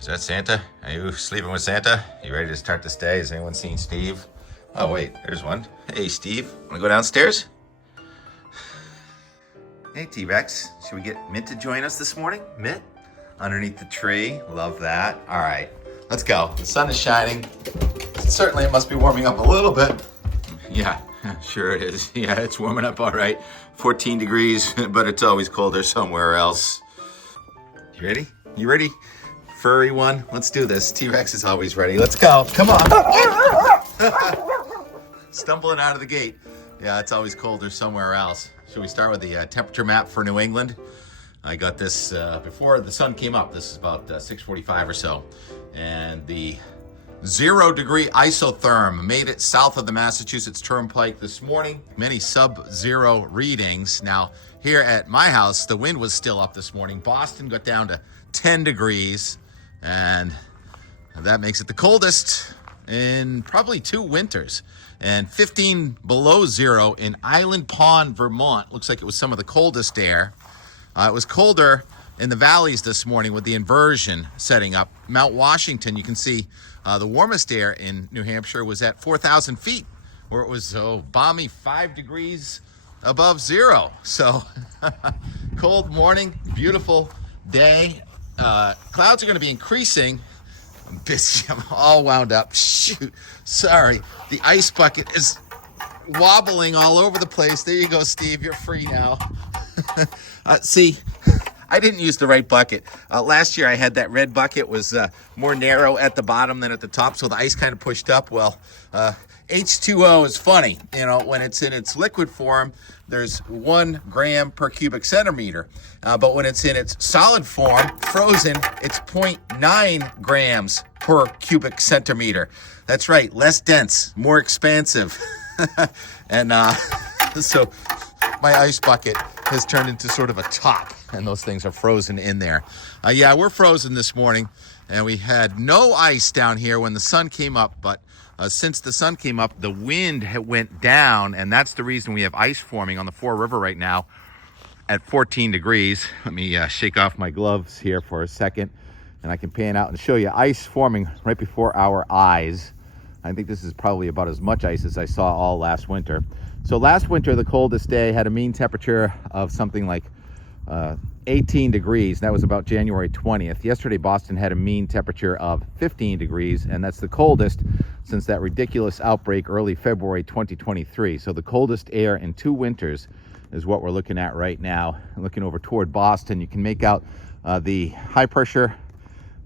Is that Santa? Are you sleeping with Santa? You ready to start this day? Has anyone seen Steve? Oh wait, there's one. Hey Steve, wanna go downstairs? Hey T-Rex, should we get Mint to join us this morning? Mint? Underneath the tree, love that. All right, let's go. The sun is shining. Certainly it must be warming up a little bit. Yeah, sure it is. Yeah, it's warming up all right. 14 degrees, but it's always colder somewhere else. You ready? You ready? Furry one, let's do this. T-Rex is always ready. Let's go, come on. Stumbling out of the gate. Yeah, it's always colder somewhere else. Should we start with the temperature map for New England? I got this before the sun came up. This is about 6:45 or so. And the 0 degree isotherm made it south of the Massachusetts Turnpike this morning. Many sub-zero readings. Now, here at my house, the wind was still up this morning. Boston got down to 10 degrees, and that makes it the coldest in probably 2 winters. And 15 below zero in Island Pond, Vermont. Looks like it was some of the coldest air. It was colder in the valleys this morning with the inversion setting up. Mount Washington, you can see the warmest air in New Hampshire was at 4,000 feet, where it was balmy 5 degrees above zero. So cold morning, beautiful day. Clouds are going to be increasing. I'm busy. I'm all wound up. Shoot. Sorry. The ice bucket is wobbling all over the place. There you go, Steve. You're free now. See, I didn't use the right bucket. Last year I had that red bucket, was more narrow at the bottom than at the top, so the ice kind of pushed up. Well, H2O is funny. You know, when it's in its liquid form, there's 1 gram per cubic centimeter. But when it's in its solid form, frozen, it's 0.9 grams per cubic centimeter. That's right, less dense, more expansive. And so my ice bucket has turned into sort of a top, and those things are frozen in there. Yeah, we're frozen this morning, and we had no ice down here when the sun came up, but since the sun came up, the wind went down, and that's the reason we have ice forming on the Fore River right now at 14 degrees. Let me shake off my gloves here for a second, and I can pan out and show you ice forming right before our eyes. I think this is probably about as much ice as I saw all last winter. So last winter, the coldest day had a mean temperature of something like 18 degrees. That was about January 20th. Yesterday, Boston had a mean temperature of 15 degrees, and that's the coldest since that ridiculous outbreak early February 2023. So the coldest air in 2 winters is what we're looking at right now. Looking over toward Boston, you can make out the high pressure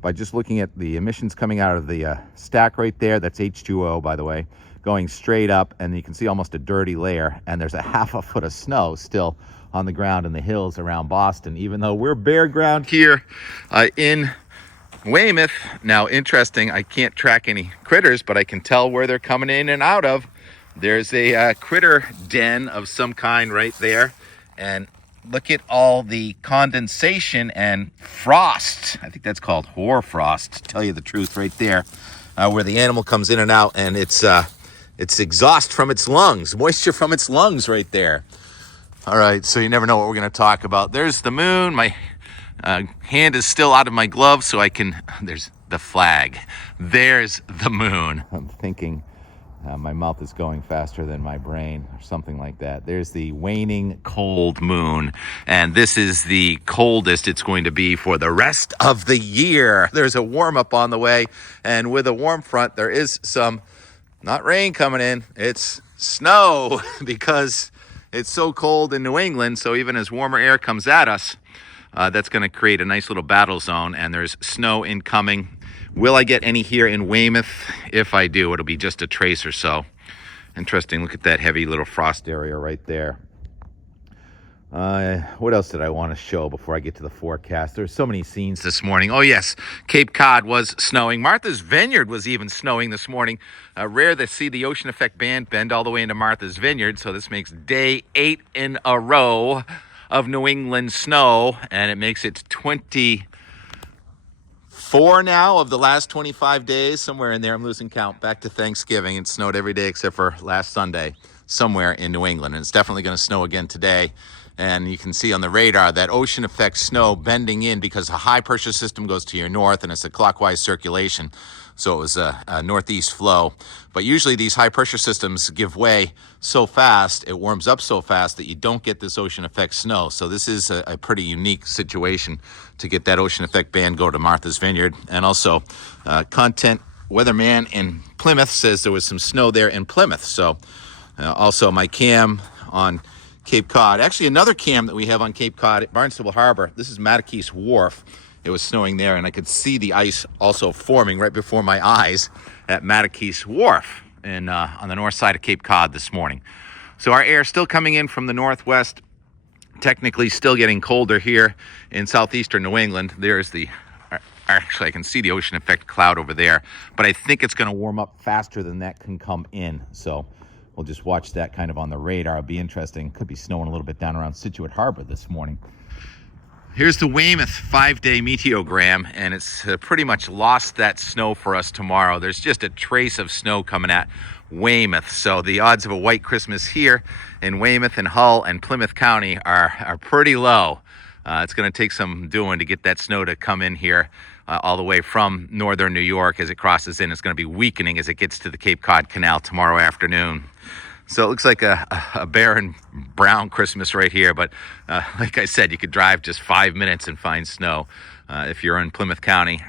by just looking at the emissions coming out of the stack right there. That's H2O, by the way, going straight up, and you can see almost a dirty layer, and there's a ½ foot of snow still on the ground in the hills around Boston, even though we're bare ground here in Weymouth. Now, interesting, I can't track any critters, but I can tell where they're coming in and out of. There's a critter den of some kind right there, and look at all the condensation and frost. I think that's called hoar frost, to tell you the truth, right there, where the animal comes in and out, and it's exhaust from its lungs, moisture from its lungs right there. All right, so you never know what we're going to talk about. There's the moon. My hand is still out of my glove, so I can... There's the flag. There's the moon. I'm thinking my mouth is going faster than my brain, or something like that. There's the waning cold moon, and this is the coldest it's going to be for the rest of the year. There's a warm-up on the way, and with a warm front, there is some, not rain coming in, it's snow, because it's so cold in New England. So even as warmer air comes at us, that's going to create a nice little battle zone, and there's snow incoming. Will I get any here in Weymouth? If I do, it'll be just a trace or so. Interesting. Look at that heavy little frost area right there. What else did I want to show before I get to the forecast? There's so many scenes this morning. Oh, yes. Cape Cod was snowing. Martha's Vineyard was even snowing this morning. Rare to see the ocean effect band bend all the way into Martha's Vineyard. So this makes day 8 in a row of New England snow. And it makes it 24 now of the last 25 days. Somewhere in there, I'm losing count. Back to Thanksgiving. It snowed every day except for last Sunday somewhere in New England. And it's definitely going to snow again today. And you can see on the radar that ocean effect snow bending in because a high pressure system goes to your north and it's a clockwise circulation. So it was a northeast flow. But usually these high pressure systems give way so fast, it warms up so fast that you don't get this ocean effect snow. So this is a pretty unique situation to get that ocean effect band go to Martha's Vineyard. And also content weatherman in Plymouth says there was some snow there in Plymouth. So also my cam on Cape Cod. Actually, another cam that we have on Cape Cod at Barnstable Harbor. This is Mattakese Wharf. It was snowing there, and I could see the ice also forming right before my eyes at Mattakese Wharf on the north side of Cape Cod this morning. So our air still coming in from the northwest, technically still getting colder here in southeastern New England. There's actually I can see the ocean effect cloud over there, but I think it's going to warm up faster than that can come in. So we'll just watch that kind of on the radar. It'll be interesting. Could be snowing a little bit down around Situate Harbor this morning. Here's the Weymouth 5-day meteogram, and it's pretty much lost that snow for us tomorrow. There's just a trace of snow coming at Weymouth. So the odds of a white Christmas here in Weymouth and Hull and Plymouth County are pretty low. It's going to take some doing to get that snow to come in here all the way from northern New York. As it crosses in, it's going to be weakening as it gets to the Cape Cod Canal tomorrow afternoon. So it looks like a barren brown Christmas right here. But like I said, you could drive just 5 minutes and find snow if you're in Plymouth County.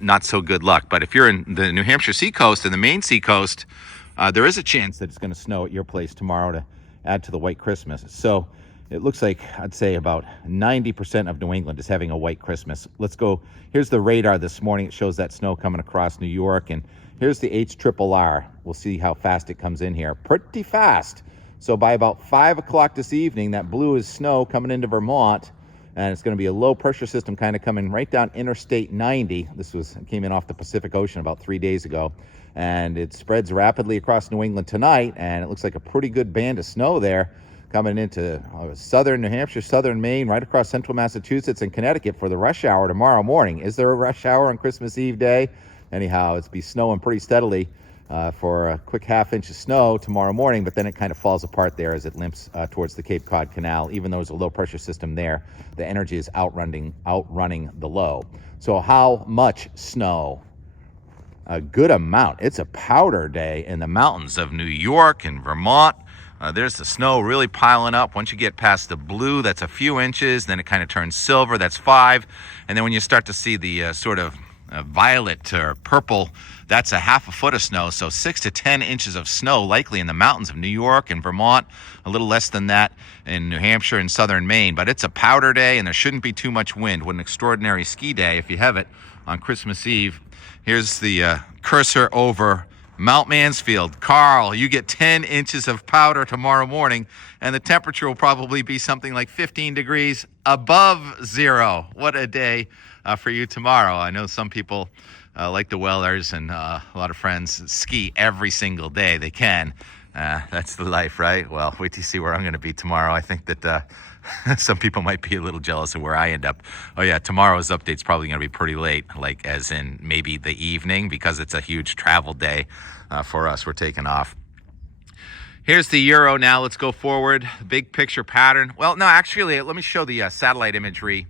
Not so good luck. But if you're in the New Hampshire seacoast and the Maine seacoast, there is a chance that it's going to snow at your place tomorrow to add to the white Christmas. So it looks like, I'd say about 90% of New England is having a white Christmas. Let's go. Here's the radar this morning. It shows that snow coming across New York. And here's the HRRR. We'll see how fast it comes in here. Pretty fast. So by about 5 o'clock this evening, that blue is snow coming into Vermont. And it's going to be a low pressure system kind of coming right down Interstate 90. This came in off the Pacific Ocean about 3 days ago. And it spreads rapidly across New England tonight. And it looks like a pretty good band of snow there coming into southern New Hampshire, southern Maine, right across central Massachusetts and Connecticut for the rush hour tomorrow morning. Is there a rush hour on Christmas Eve day? Anyhow, it's be snowing pretty steadily for a quick half-inch of snow tomorrow morning, but then it kind of falls apart there as it limps towards the Cape Cod Canal. Even though there's a low-pressure system there, the energy is outrunning the low. So how much snow? A good amount. It's a powder day in the mountains of New York and Vermont. There's the snow really piling up. Once you get past the blue, that's a few inches. Then it kind of turns silver. That's 5. And then when you start to see the sort of violet or purple, that's a half a foot of snow. So 6 to 10 inches of snow likely in the mountains of New York and Vermont. A little less than that in New Hampshire and southern Maine. But it's a powder day, and there shouldn't be too much wind. What an extraordinary ski day if you have it on Christmas Eve. Here's the cursor over Mount Mansfield. Carl, you get 10 inches of powder tomorrow morning, and the temperature will probably be something like 15 degrees above zero. What a day for you tomorrow. I know some people like the Wellers, and a lot of friends ski every single day they can. That's the life, right? Well, wait till you see where I'm going to be tomorrow. I think that some people might be a little jealous of where I end up. Oh yeah, tomorrow's update's probably going to be pretty late, like as in maybe the evening, because it's a huge travel day for us. We're taking off. Here's the Euro now. Let's go forward. Big picture pattern. Well, no, actually, let me show the satellite imagery.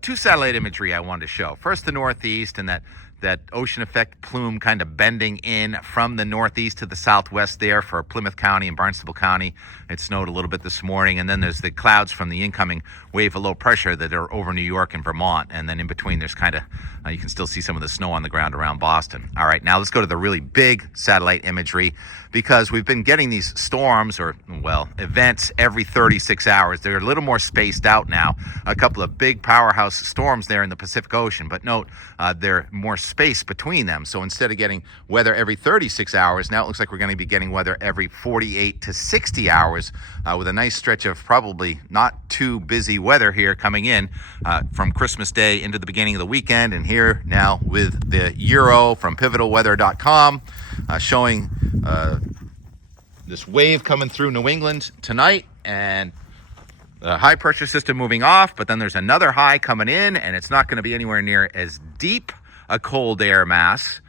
2 satellite imagery I wanted to show. First, the northeast and that ocean effect plume kind of bending in from the northeast to the southwest there for Plymouth County and Barnstable County. It snowed a little bit this morning. And then there's the clouds from the incoming wave of low pressure that are over New York and Vermont. And then in between, there's kind of, you can still see some of the snow on the ground around Boston. All right, now let's go to the really big satellite imagery, because we've been getting these storms or, well, events every 36 hours. They're a little more spaced out now. A couple of big powerhouse storms there in the Pacific Ocean, but note, they're more space between them. So instead of getting weather every 36 hours, now it looks like we're going to be getting weather every 48 to 60 hours with a nice stretch of probably not too busy weather here coming in from Christmas Day into the beginning of the weekend. And here now with the Euro from pivotalweather.com showing this wave coming through New England tonight, and the high pressure system moving off, but then there's another high coming in, and it's not going to be anywhere near as deep a cold air mass.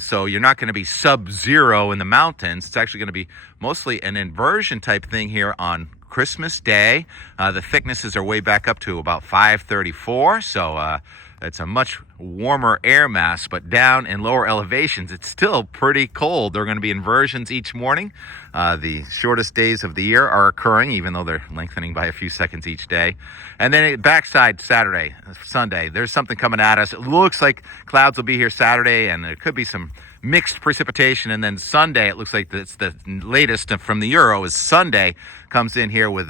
So you're not going to be sub-zero in the mountains. It's actually going to be mostly an inversion type thing here on Christmas Day. The thicknesses are way back up to about 534, so it's a much warmer air mass, but down in lower elevations, it's still pretty cold. There are going to be inversions each morning. The shortest days of the year are occurring, even though they're lengthening by a few seconds each day. And then backside Saturday, Sunday, there's something coming at us. It looks like clouds will be here Saturday, and there could be some mixed precipitation. And then Sunday, it looks like it's the latest from the Euro is Sunday comes in here with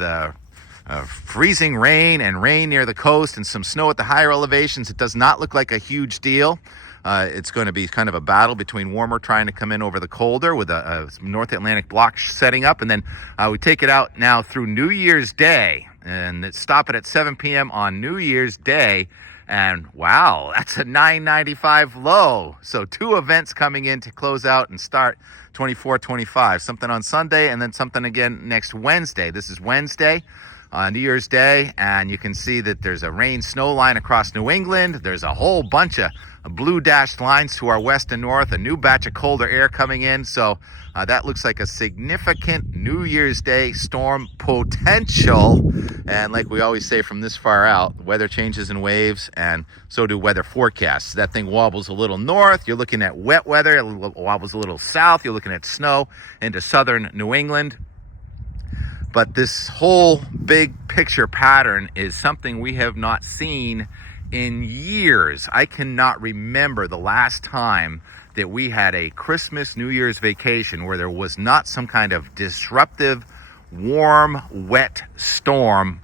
freezing rain and rain near the coast and some snow at the higher elevations. It does not look like a huge deal. It's going to be kind of a battle between warmer trying to come in over the colder with a North Atlantic block setting up. And then we take it out now through New Year's Day and stop it at 7 p.m. on New Year's Day. And wow, that's a 995 low. So 2 events coming in to close out and start 24-25. Something on Sunday and then something again next Wednesday. This is Wednesday. New Year's Day, and you can see that there's a rain-snow line across New England. There's a whole bunch of blue dashed lines to our west and north, a new batch of colder air coming in. So that looks like a significant New Year's Day storm potential. And like we always say from this far out, weather changes in waves, and so do weather forecasts. That thing wobbles a little north. You're looking at wet weather. It wobbles a little south. You're looking at snow into southern New England. But this whole big picture pattern is something we have not seen in years. I cannot remember the last time that we had a Christmas, New Year's vacation where there was not some kind of disruptive, warm, wet storm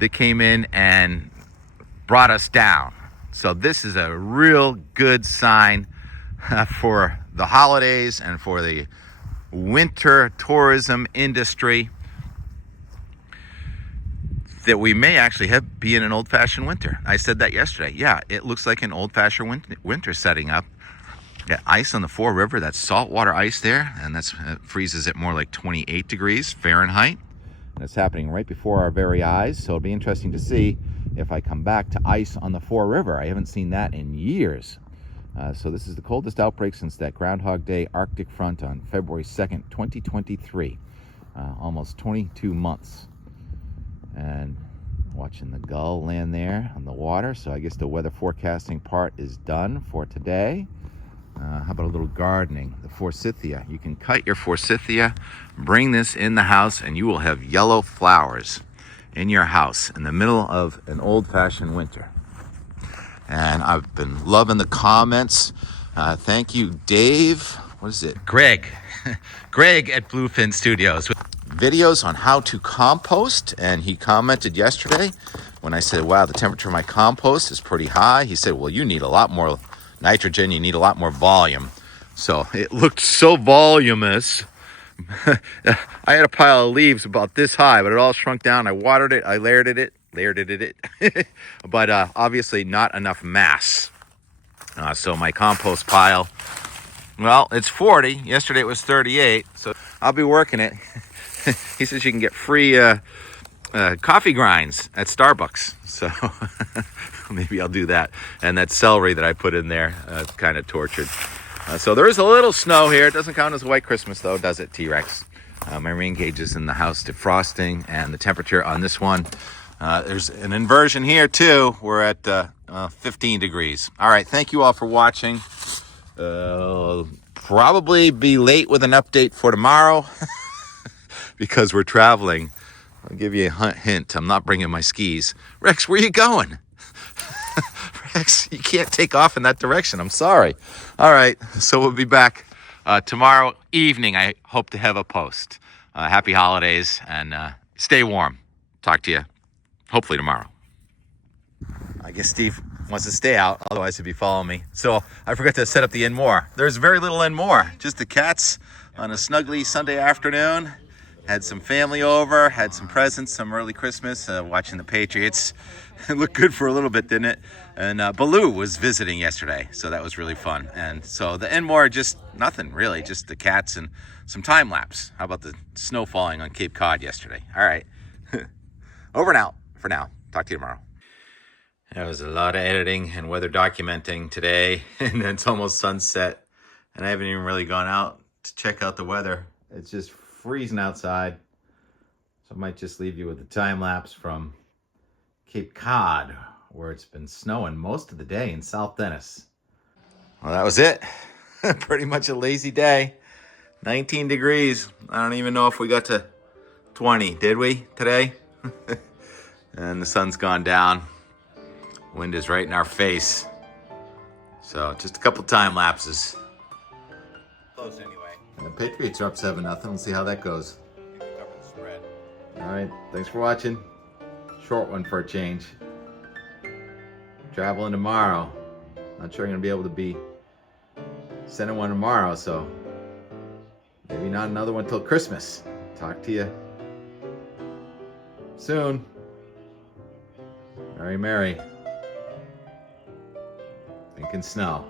that came in and brought us down. So this is a real good sign for the holidays and for the winter tourism industry, that we may actually be in an old-fashioned winter. I said that yesterday. Yeah, it looks like an old-fashioned winter setting up. Got ice on the Fore River. That's saltwater ice there, and it freezes at more like 28 degrees Fahrenheit. And it's happening right before our very eyes, so it'll be interesting to see if I come back to ice on the Fore River. I haven't seen that in years. So this is the coldest outbreak since that Groundhog Day Arctic front on February 2nd, 2023. Almost 22 months. And watching the gull land there on the water. So I guess the weather forecasting part is done for today. How about a little gardening? The forsythia. You can cut your forsythia, bring this in the house, and you will have yellow flowers in your house in the middle of an old-fashioned winter. And I've been loving the comments. Thank you, Dave. What is it? Greg. Greg at Bluefin Studios. Videos on how to compost, and he commented yesterday when I said, wow, the temperature of my compost is pretty high. He said, well, you need a lot more nitrogen, you need a lot more volume. So it looked so voluminous. I had a pile of leaves about this high, but it all shrunk down. I watered it, I layered it, but obviously not enough mass. So my compost pile, well, it's 40. Yesterday it was 38, so I'll be working it. He says you can get free coffee grinds at Starbucks, so maybe I'll do that. And that celery that I put in there, kind of tortured. So there is a little snow here. It doesn't count as a white Christmas, though, does it, T-Rex? My rain gauge is in the house defrosting, and the temperature on this one, there's an inversion here, too. We're at 15 degrees. All right, thank you all for watching. Probably be late with an update for tomorrow. Because we're traveling. I'll give you a hint. I'm not bringing my skis. Rex, where are you going? Rex, you can't take off in that direction. I'm sorry. All right. So we'll be back tomorrow evening. I hope to have a post. Happy holidays and stay warm. Talk to you hopefully tomorrow. I guess Steve wants to stay out. Otherwise, he'd be following me. So I forgot to set up the in more. There's very little in more. Just the cats on a snuggly Sunday afternoon. Had some family over, had some presents, some early Christmas, watching the Patriots. It looked good for a little bit, didn't it? And Baloo was visiting yesterday, so that was really fun. And so the Enmore, just nothing really, just the cats and some time lapse. How about the snow falling on Cape Cod yesterday? All right. Over and out for now. Talk to you tomorrow. There was a lot of editing and weather documenting today, and it's almost sunset, and I haven't even really gone out to check out the weather. It's just freezing outside. So I might just leave you with a time lapse from Cape Cod, where it's been snowing most of the day in South Dennis. Well, that was it. Pretty much a lazy day. 19 degrees. I don't even know if we got to 20. Did we today? And the sun's gone down. Wind is right in our face. So just a couple time lapses. Close anyway. And the Patriots are up 7-0. We'll see how that goes. Cover the spread. All right. Thanks for watching. Short one for a change. Traveling tomorrow. Not sure I'm going to be able to be sending one tomorrow, so maybe not another one till Christmas. Talk to you soon. Merry, merry. Thinking snow.